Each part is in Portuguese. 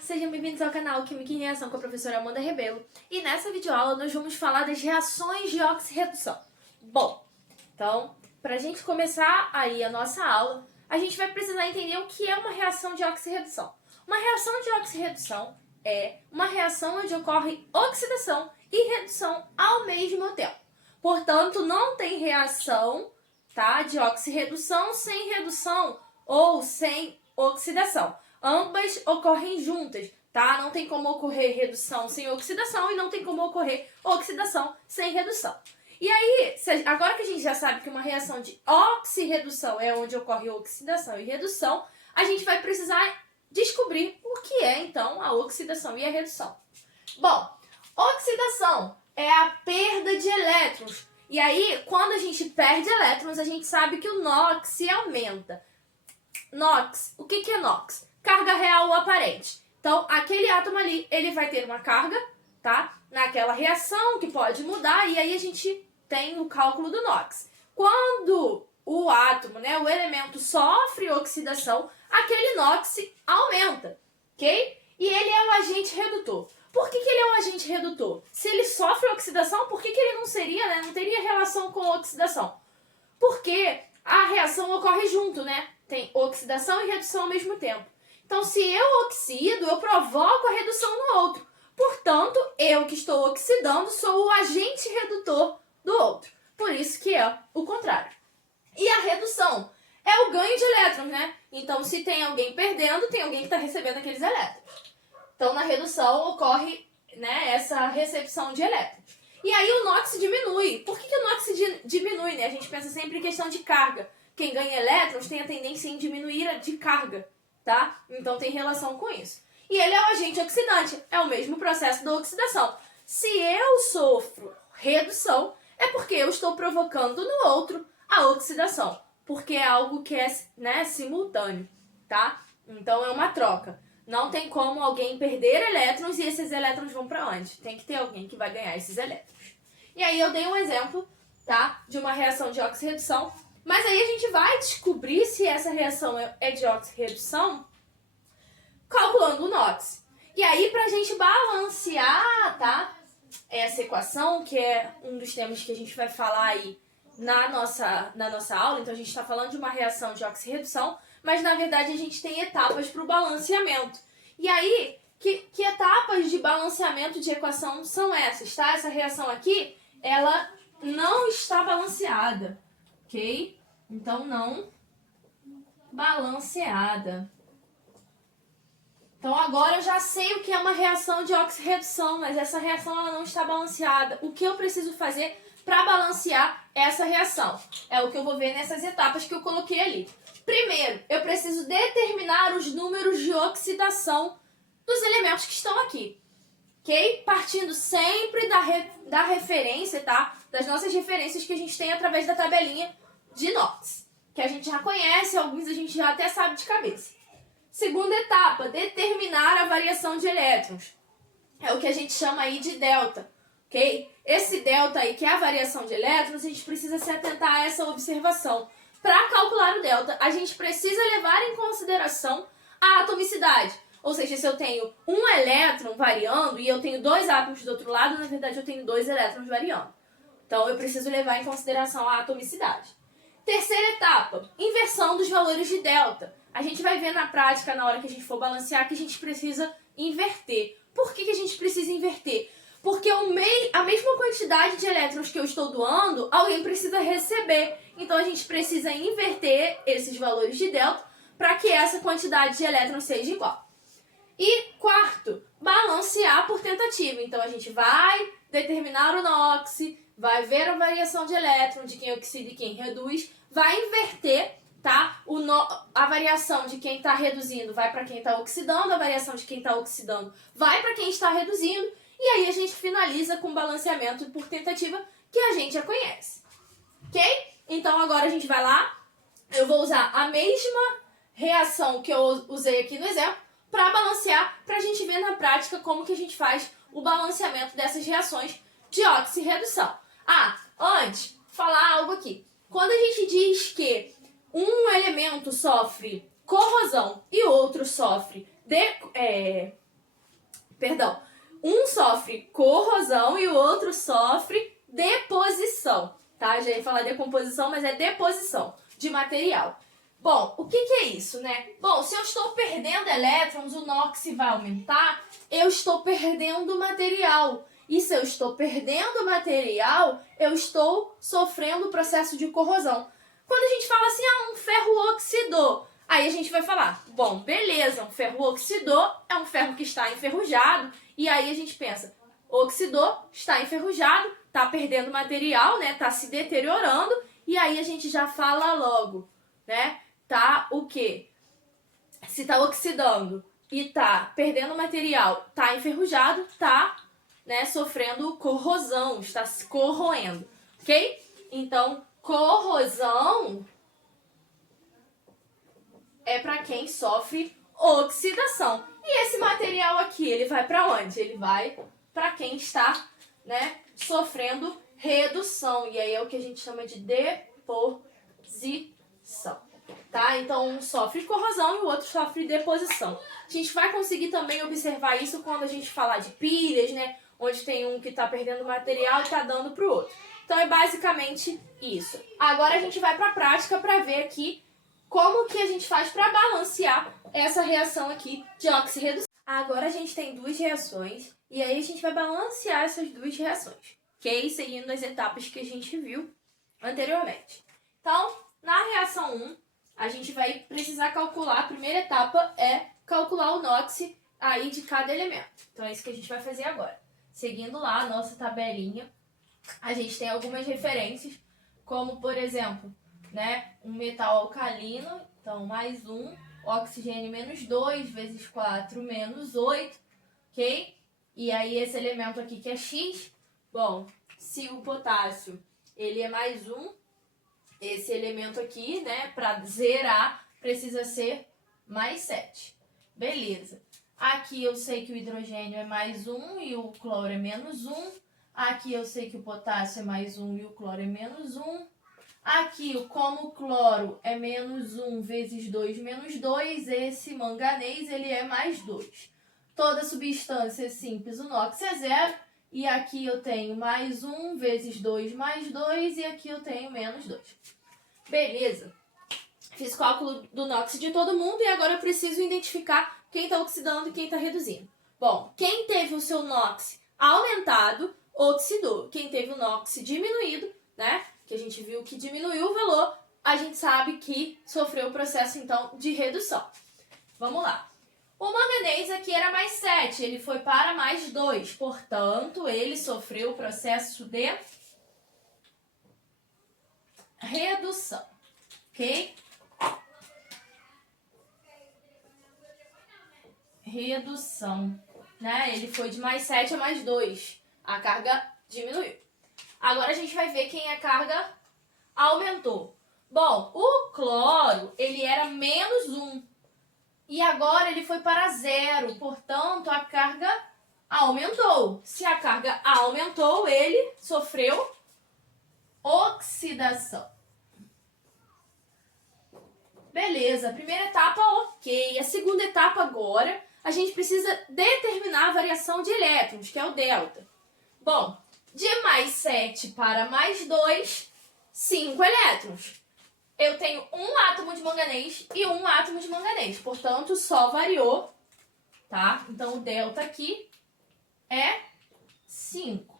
Sejam bem-vindos ao canal Química em Reação com a professora Amanda Rebelo. E nessa videoaula nós vamos falar das reações de oxirredução. Bom, então, para a gente começar aí a nossa aula, a gente vai precisar entender o que é uma reação de oxirredução. Uma reação de oxirredução é uma reação onde ocorre oxidação e redução ao mesmo tempo. Portanto, não tem reação, tá, de oxirredução sem redução ou sem oxidação. Ambas ocorrem juntas, tá? Não tem como ocorrer redução sem oxidação e não tem como ocorrer oxidação sem redução. E aí, agora que a gente já sabe que uma reação de oxirredução é onde ocorre oxidação e redução, a gente vai precisar descobrir o que é, então, a oxidação e a redução. Bom, oxidação é a perda de elétrons. E aí, quando a gente perde elétrons, a gente sabe que o NOx aumenta. NOx, o que é NOx? Carga real ou aparente. Então, aquele átomo ali, ele vai ter uma carga, tá? Naquela reação que pode mudar, e aí a gente tem o cálculo do NOx. Quando o átomo, né, o elemento sofre oxidação, aquele NOx aumenta, ok? E ele é um agente redutor. Por que ele é um agente redutor? Se ele sofre oxidação, por que ele não seria, né? Não teria relação com oxidação? Porque a reação ocorre junto, né? Tem oxidação e redução ao mesmo tempo. Então, se eu oxido, eu provoco a redução no outro. Portanto, eu que estou oxidando sou o agente redutor do outro. Por isso que é o contrário. E a redução é o ganho de elétrons, né? Então, se tem alguém perdendo, tem alguém que está recebendo aqueles elétrons. Então, na redução ocorre, né, essa recepção de elétrons. E aí o NOx diminui. Por que o NOx diminui, né? A gente pensa sempre em questão de carga. Quem ganha elétrons tem a tendência em diminuir a de carga, tá? Então tem relação com isso. E ele é um agente oxidante, é o mesmo processo da oxidação. Se eu sofro redução, é porque eu estou provocando no outro a oxidação, porque é algo que é, né, simultâneo, tá? Então é uma troca. Não tem como alguém perder elétrons e esses elétrons vão para onde? Tem que ter alguém que vai ganhar esses elétrons. E aí eu dei um exemplo, tá, de uma reação de oxirredução. Mas aí a gente vai descobrir se essa reação é de oxirredução calculando o NOx. E aí, pra gente balancear, tá, essa equação, que é um dos temas que a gente vai falar aí na nossa aula, então a gente está falando de uma reação de oxirredução, mas na verdade a gente tem etapas para o balanceamento. E aí, que etapas de balanceamento de equação são essas, tá? Essa reação aqui, ela não está balanceada, ok? Então, não balanceada. Então, agora eu já sei o que é uma reação de oxirredução, mas essa reação ela não está balanceada. O que eu preciso fazer para balancear essa reação? É o que eu vou ver nessas etapas que eu coloquei ali. Primeiro, eu preciso determinar os números de oxidação dos elementos que estão aqui. Ok? Partindo sempre da referência, tá? Das nossas referências que a gente tem através da tabelinha de NOx, que a gente já conhece, alguns a gente já até sabe de cabeça. Segunda etapa, determinar a variação de elétrons. É o que a gente chama aí de delta, ok? Esse delta aí, que é a variação de elétrons, a gente precisa se atentar a essa observação. Para calcular o delta, a gente precisa levar em consideração a atomicidade. Ou seja, se eu tenho um elétron variando e eu tenho dois átomos do outro lado, na verdade eu tenho dois elétrons variando. Então eu preciso levar em consideração a atomicidade. Terceira etapa, inversão dos valores de delta. A gente vai ver na prática, na hora que a gente for balancear, que a gente precisa inverter. Por que a gente precisa inverter? Porque a mesma quantidade de elétrons que eu estou doando, alguém precisa receber. Então a gente precisa inverter esses valores de delta para que essa quantidade de elétrons seja igual. E quarto, balancear por tentativa. Então a gente vai determinar o NOx, vai ver a variação de elétron, de quem oxida e quem reduz, vai inverter, tá? A variação de quem está reduzindo vai para quem está oxidando, a variação de quem está oxidando vai para quem está reduzindo, e aí a gente finaliza com balanceamento por tentativa, que a gente já conhece. Ok? Então agora a gente vai lá, eu vou usar a mesma reação que eu usei aqui no exemplo, para balancear, para a gente ver na prática como que a gente faz o balanceamento dessas reações de oxirredução. Antes, falar algo aqui. Quando a gente diz que um elemento sofre corrosão e o outro sofre Perdão. Um sofre corrosão e o outro sofre deposição, tá? Já ia falar decomposição, mas é deposição de material. Bom, o que é isso, né? Bom, se eu estou perdendo elétrons, o NOx vai aumentar, eu estou perdendo material. E se eu estou perdendo material, eu estou sofrendo o processo de corrosão. Quando a gente fala assim, um ferro oxidou, aí a gente vai falar, bom, beleza, um ferro oxidou é um ferro que está enferrujado, e aí a gente pensa, oxidou, está enferrujado, está perdendo material, né? Está se deteriorando, e aí a gente já fala logo, né? Tá o quê? Se tá oxidando e tá perdendo material, tá enferrujado, tá, né, sofrendo corrosão, está se corroendo, ok? Então, corrosão é para quem sofre oxidação. E esse material aqui, ele vai para onde? Ele vai para quem está, né, sofrendo redução. E aí é o que a gente chama de deposição. Tá? Então, um sofre corrosão e o outro sofre deposição. A gente vai conseguir também observar isso quando a gente falar de pilhas, né? Onde tem um que está perdendo material e está dando para o outro. Então, é basicamente isso. Agora a gente vai para a prática para ver aqui como que a gente faz para balancear essa reação aqui de oxirredução. Agora a gente tem duas reações e aí a gente vai balancear essas duas reações, ok? Seguindo as etapas que a gente viu anteriormente. Então, na reação 1, a gente vai precisar calcular, a primeira etapa é calcular o NOx aí de cada elemento. Então é isso que a gente vai fazer agora. Seguindo lá a nossa tabelinha, a gente tem algumas referências, como por exemplo, né, um metal alcalino, então mais 1, oxigênio menos 2, vezes 4 menos 8, ok? E aí esse elemento aqui que é X, bom, se o potássio ele é mais 1, esse elemento aqui, né, para zerar, precisa ser mais 7. Beleza. Aqui eu sei que o hidrogênio é mais 1 e o cloro é menos 1. Aqui eu sei que o potássio é mais 1 e o cloro é menos 1. Aqui, como o cloro é menos 1 vezes 2 menos 2, esse manganês ele é mais 2. Toda substância simples, o NOx é 0. E aqui eu tenho mais 1 vezes 2 mais 2 e aqui eu tenho menos 2. Beleza. Fiz cálculo do NOx de todo mundo e agora eu preciso identificar quem está oxidando e quem está reduzindo. Bom, quem teve o seu NOx aumentado, oxidou. Quem teve o NOx diminuído, né, que a gente viu que diminuiu o valor, a gente sabe que sofreu o processo, então, de redução. Vamos lá. O manganês aqui era mais 7, ele foi para mais 2, portanto, ele sofreu o processo de redução, ok? Redução, né? Ele foi de mais 7 a mais 2, a carga diminuiu. Agora a gente vai ver quem a carga aumentou. Bom, o cloro, ele era menos 1. E agora ele foi para 0, portanto, a carga aumentou. Se a carga aumentou, ele sofreu oxidação. Beleza, primeira etapa, ok. A segunda etapa agora, a gente precisa determinar a variação de elétrons, que é o delta. Bom, de mais 7 para mais 2, 5 elétrons. Eu tenho um átomo de manganês e um átomo de manganês, portanto, só variou, tá? Então, o delta aqui é 5.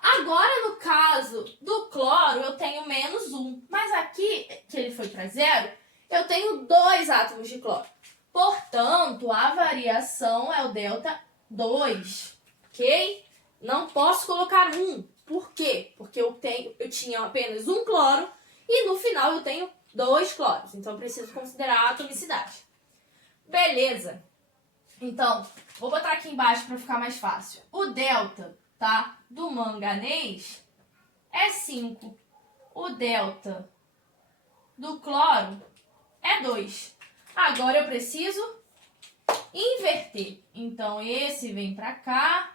Agora, no caso do cloro, eu tenho menos 1, mas aqui, que ele foi para 0, eu tenho 2 átomos de cloro. Portanto, a variação é o delta 2, ok? Não posso colocar 1. Por quê? Porque eu tinha apenas um cloro e no final eu tenho 2 cloros. Então, eu preciso considerar a atomicidade. Beleza. Então, vou botar aqui embaixo para ficar mais fácil. O delta, tá, do manganês é 5. O delta do cloro é 2. Agora eu preciso inverter. Então, esse vem para cá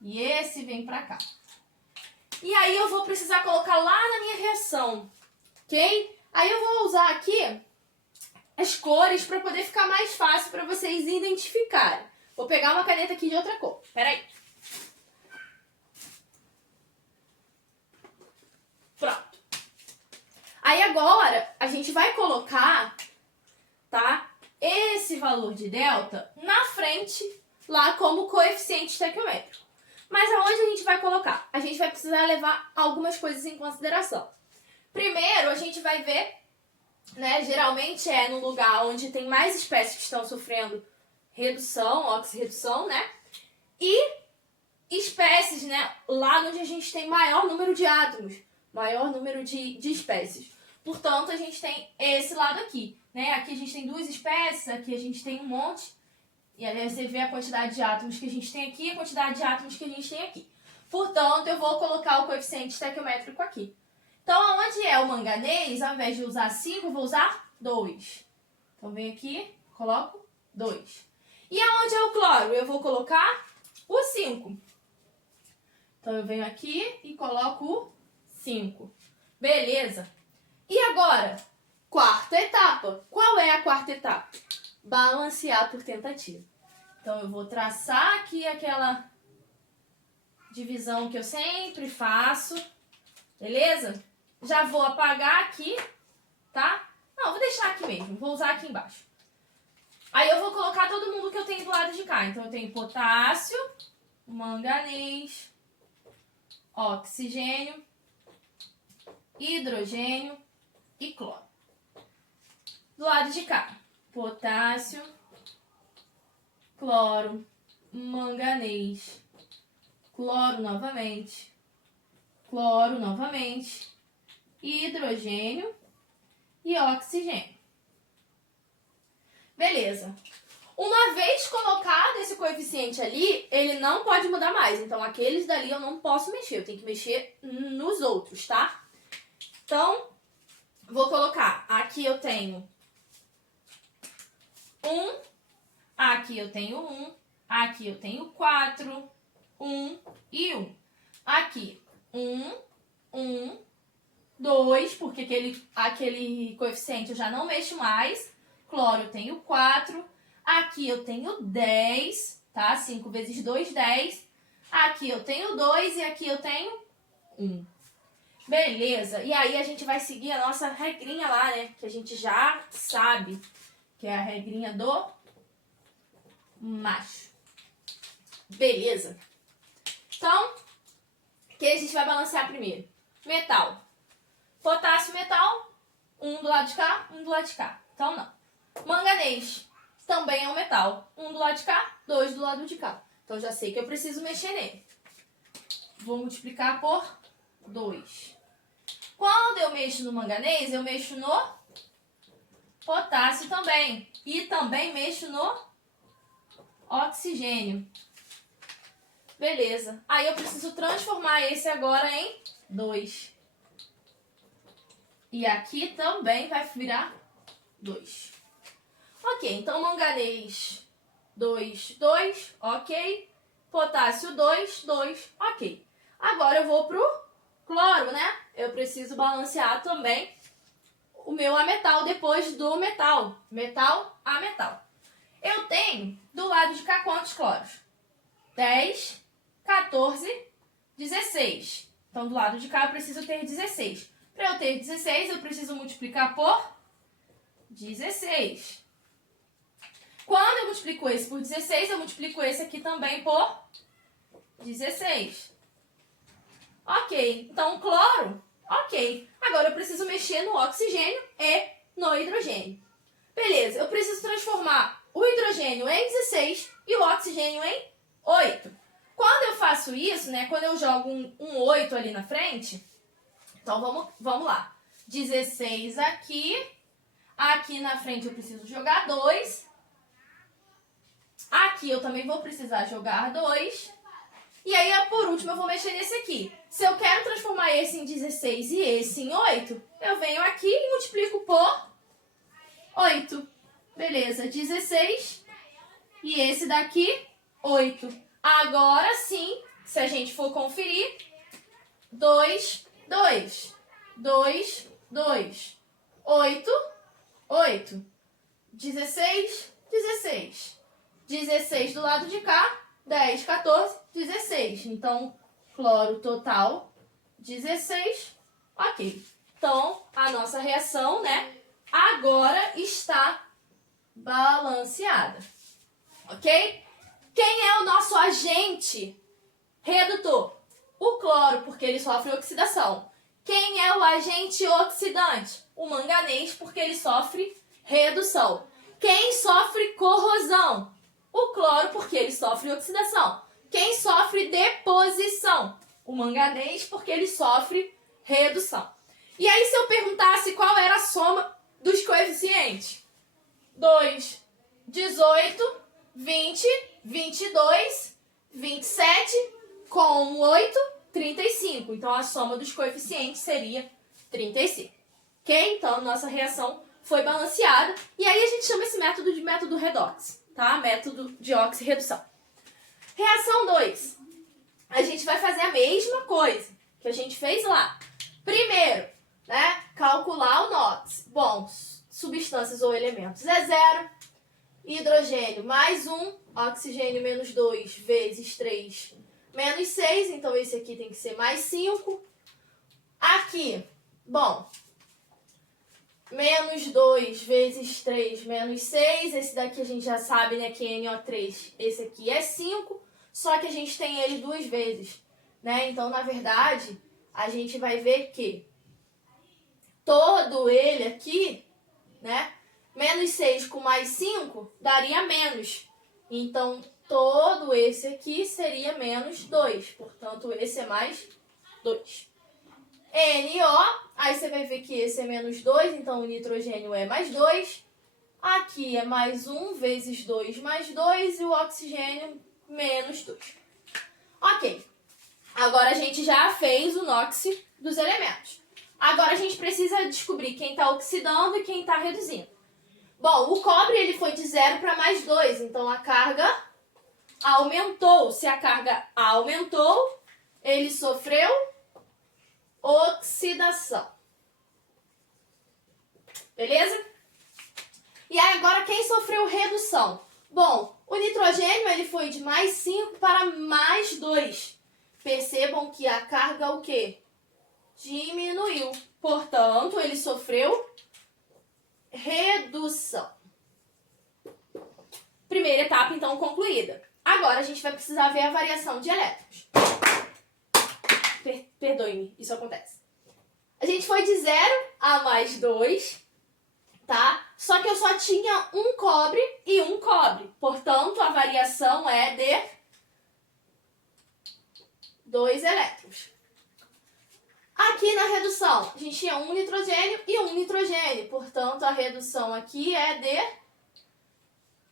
e esse vem para cá. E aí eu vou precisar colocar lá na minha reação, ok? Aí eu vou usar aqui as cores para poder ficar mais fácil para vocês identificarem. Vou pegar uma caneta aqui de outra cor. Peraí. Pronto. Aí agora, a gente vai colocar, tá? Esse valor de delta na frente, lá como coeficiente estequiométrico. Mas aonde a gente vai colocar? A gente vai precisar levar algumas coisas em consideração. Primeiro, a gente vai ver, né, geralmente é no lugar onde tem mais espécies que estão sofrendo redução, oxirredução, né? E espécies, né, lá onde a gente tem maior número de átomos, maior número de espécies. Portanto, a gente tem esse lado aqui, né? Aqui a gente tem 2 espécies, aqui a gente tem um monte. E aí você vê a quantidade de átomos que a gente tem aqui e a quantidade de átomos que a gente tem aqui. Portanto, eu vou colocar o coeficiente estequiométrico aqui. Então, onde é o manganês, ao invés de usar 5, eu vou usar 2. Então, venho aqui, coloco 2. E aonde é o cloro? Eu vou colocar o 5. Então, eu venho aqui e coloco o 5. Beleza. E agora, quarta etapa. Qual é a quarta etapa? Balancear por tentativa. Então, eu vou traçar aqui aquela divisão que eu sempre faço. Beleza? Já vou apagar aqui, tá? Não, vou deixar aqui mesmo. Vou usar aqui embaixo. Aí eu vou colocar todo mundo que eu tenho do lado de cá. Então, eu tenho potássio, manganês, oxigênio, hidrogênio e cloro. Do lado de cá, potássio, cloro, manganês, cloro novamente, hidrogênio e oxigênio. Beleza. Uma vez colocado esse coeficiente ali, ele não pode mudar mais. Então, aqueles dali eu não posso mexer. Eu tenho que mexer nos outros, tá? Então, vou colocar. Aqui eu tenho 1. Aqui eu tenho 1. Aqui eu tenho 4. 1 e 1. Aqui, 1, 2, porque aquele coeficiente eu já não mexo mais. Cloro eu tenho 4. Aqui eu tenho 10, tá? 5 vezes 2, 10. Aqui eu tenho 2 e aqui eu tenho 1. Beleza. E aí a gente vai seguir a nossa regrinha lá, né? Que a gente já sabe, que é a regrinha do macho. Beleza. Então, o que a gente vai balancear primeiro? Metal. Potássio, metal. Um do lado de cá, um do lado de cá. Então, não. Manganês. Também é um metal. Um do lado de cá, 2 do lado de cá. Então, já sei que eu preciso mexer nele. Vou multiplicar por 2. Quando eu mexo no manganês, eu mexo no potássio também. E também mexo no oxigênio. Beleza. Aí eu preciso transformar esse agora em 2. E aqui também vai virar 2. Ok, então manganês 2, 2, ok. Potássio 2, 2, ok. Agora eu vou pro cloro, né? Eu preciso balancear também o meu ametal depois do metal. Metal a metal. Eu tenho do lado de cá quantos cloros? 10, 14, 16. Então, do lado de cá eu preciso ter 16. Para eu ter 16, eu preciso multiplicar por 16. Quando eu multiplico esse por 16, eu multiplico esse aqui também por 16. Ok, então cloro, ok. Agora eu preciso mexer no oxigênio e no hidrogênio. Beleza, eu preciso transformar o hidrogênio em 16 e o oxigênio em 8. Quando eu faço isso, né, quando eu jogo um 8 ali na frente, então vamos lá. 16 aqui, aqui na frente eu preciso jogar 2. Aqui eu também vou precisar jogar 2. E aí, por último, eu vou mexer nesse aqui. Se eu quero transformar esse em 16 e esse em 8, eu venho aqui e multiplico por 8. Beleza, 16 e esse daqui, 8. Agora sim, se a gente for conferir, 2, 2, 2, 2, 8, 8, 16, 16, 16 do lado de cá, 10, 14, 16. Então, cloro total, 16. Ok. Então, a nossa reação, né, agora está balanceada. Ok? Quem é o nosso agente redutor? O cloro, porque ele sofre oxidação. Quem é o agente oxidante? O manganês, porque ele sofre redução. Quem sofre corrosão? O cloro, porque ele sofre oxidação. Quem sofre deposição? O manganês, porque ele sofre redução. E aí, se eu perguntasse qual era a soma dos coeficientes? 2, 18, 20, 22, 27, com 8, 35. Então, a soma dos coeficientes seria 35. Ok? Então, nossa reação foi balanceada. E aí, a gente chama esse método de método redox, tá? Método de oxirredução. Reação 2. A gente vai fazer a mesma coisa que a gente fez lá. Primeiro, né? Calcular o NOx. Bom, substâncias ou elementos é 0. Hidrogênio mais 1. Oxigênio menos 2 vezes 3 menos 6. Então, esse aqui tem que ser mais 5. Aqui, bom, menos 2 vezes 3 menos 6. Esse daqui a gente já sabe, né, que é NO3. Esse aqui é 5. Só que a gente tem ele 2 vezes, né? Então, na verdade, a gente vai ver que todo ele aqui, né? Menos 6 com mais 5 daria menos. Então, todo esse aqui seria menos 2. Portanto, esse é mais 2. NO, aí você vai ver que esse é menos 2, então o nitrogênio é mais 2. Aqui é mais 1 vezes 2 mais 2 e o oxigênio menos 2. Ok. Agora a gente já fez o NOx dos elementos. Agora a gente precisa descobrir quem está oxidando e quem está reduzindo. Bom, o cobre ele foi de 0 para mais 2, então a carga aumentou. Se a carga aumentou, ele sofreu oxidação. Beleza? E aí agora quem sofreu redução? Bom, o nitrogênio ele foi de mais 5 para mais 2. Percebam que a carga o quê? Diminuiu. Portanto, ele sofreu redução. Primeira etapa, então, concluída. Agora, a gente vai precisar ver a variação de elétrons. Perdoe-me, isso acontece. A gente foi de 0 a mais 2, tá? Só que eu só tinha um cobre e um cobre. Portanto, a variação é de 2 elétrons. Aqui na redução, a gente tinha um nitrogênio e um nitrogênio. Portanto, a redução aqui é de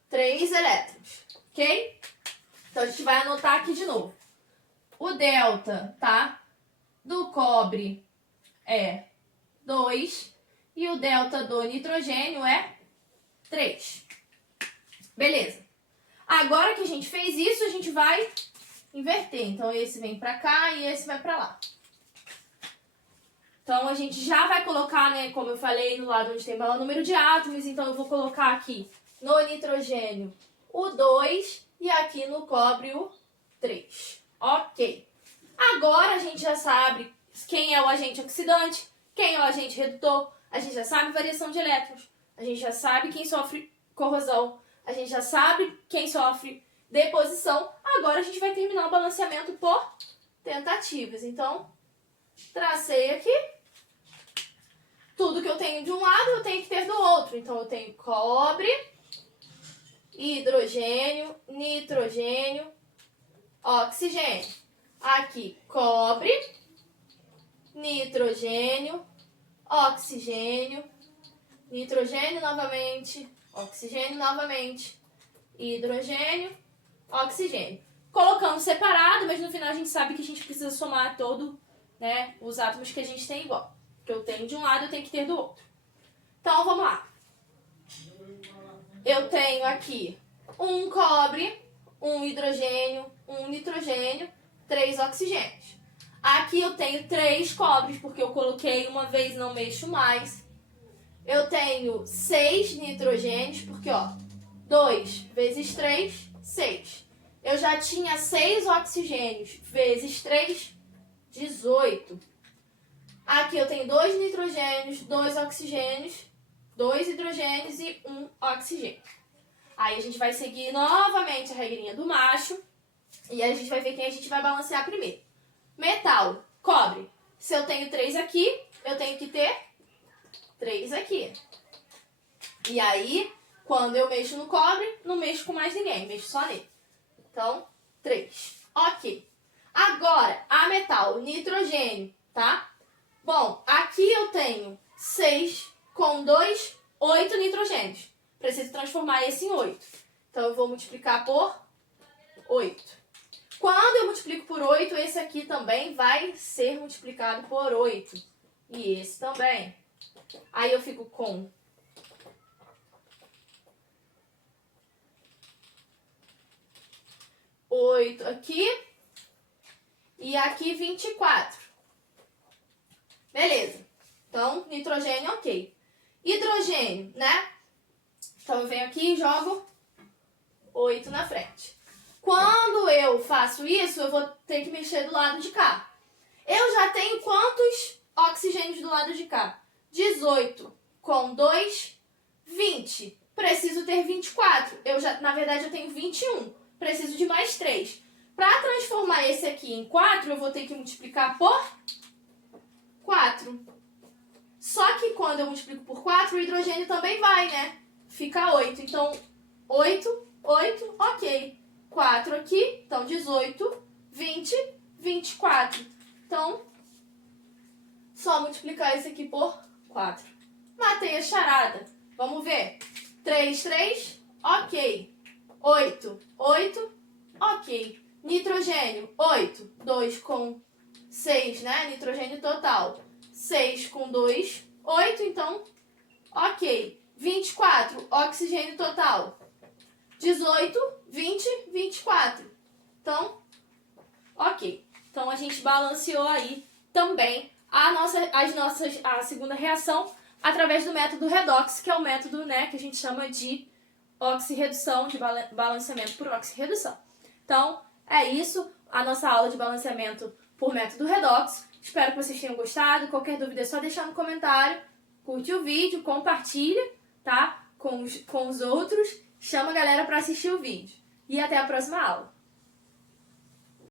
3 elétrons. Ok? Então, a gente vai anotar aqui de novo. O delta, tá? Do cobre é 2 e o delta do nitrogênio é 3. Beleza. Agora que a gente fez isso, a gente vai inverter. Então, esse vem pra cá e esse vai pra lá. Então, a gente já vai colocar, né, como eu falei, no lado onde tem maior número de átomos. Então, eu vou colocar aqui no nitrogênio o 2 e aqui no cobre o 3. Ok. Agora, a gente já sabe quem é o agente oxidante, quem é o agente redutor. A gente já sabe variação de elétrons. A gente já sabe quem sofre corrosão. A gente já sabe quem sofre deposição. Agora, a gente vai terminar o balanceamento por tentativas. Então, tracei aqui. Tudo que eu tenho de um lado, eu tenho que ter do outro. Então, eu tenho cobre, hidrogênio, nitrogênio, oxigênio. Aqui, cobre, nitrogênio, oxigênio, nitrogênio novamente, oxigênio novamente, hidrogênio, oxigênio. Colocamos separado, mas no final a gente sabe que a gente precisa somar todo, né, os átomos que a gente tem igual. Que eu tenho de um lado, eu tenho que ter do outro. Então, vamos lá. Eu tenho aqui um cobre, um hidrogênio, um nitrogênio, 3 oxigênios. Aqui eu tenho 3 cobres, porque eu coloquei uma vez, não mexo mais. Eu tenho 6 nitrogênios, porque, ó, 2 vezes 3 6. Eu já tinha 6 oxigênios vezes 3, 18. Aqui eu tenho 2 nitrogênios, 2 oxigênios, 2 hidrogênios e 1 oxigênio. Aí a gente vai seguir novamente a regrinha do macho e a gente vai ver quem a gente vai balancear primeiro. Metal, cobre. Se eu tenho 3 aqui, eu tenho que ter 3 aqui. E aí, quando eu mexo no cobre, não mexo com mais ninguém, mexo só nele. Então, 3. Ok. Agora, a metal, nitrogênio, tá? Bom, aqui eu tenho 6 com 2, 8 nitrogênios. Preciso transformar esse em 8. Então, eu vou multiplicar por 8. Quando eu multiplico por 8, esse aqui também vai ser multiplicado por 8. E esse também. Aí eu fico com 8 aqui e aqui 24. Beleza. Então, nitrogênio, ok. Hidrogênio, né? Então, eu venho aqui e jogo 8 na frente. Quando eu faço isso, eu vou ter que mexer do lado de cá. Eu já tenho quantos oxigênios do lado de cá? 18 com 2, 20. Preciso ter 24. Na verdade, eu tenho 21. Preciso de mais 3. Para transformar esse aqui em 4, eu vou ter que multiplicar por 4. Só que quando eu multiplico por 4, o hidrogênio também vai, né? Fica 8. Então, 8, 8, ok. 4 aqui, então 18, 20, 24. Então, só multiplicar esse aqui por 4. Matei a charada. Vamos ver. 3, 3, ok. 8, 8, ok. Nitrogênio, 8. 2 com 6, né? Nitrogênio total. 6 com 2, 8, então, ok. 24, oxigênio total. 18, 20, 24. Então, ok. Então, a gente balanceou aí também a segunda reação através do método redox, que é o método, né, que a gente chama de oxirredução, de balanceamento por oxirredução. Então, é isso, a nossa aula de balanceamento por método redox. Espero que vocês tenham gostado. Qualquer dúvida é só deixar no comentário. Curte o vídeo, compartilha, tá? Com os outros. Chama a galera para assistir o vídeo. E até a próxima aula.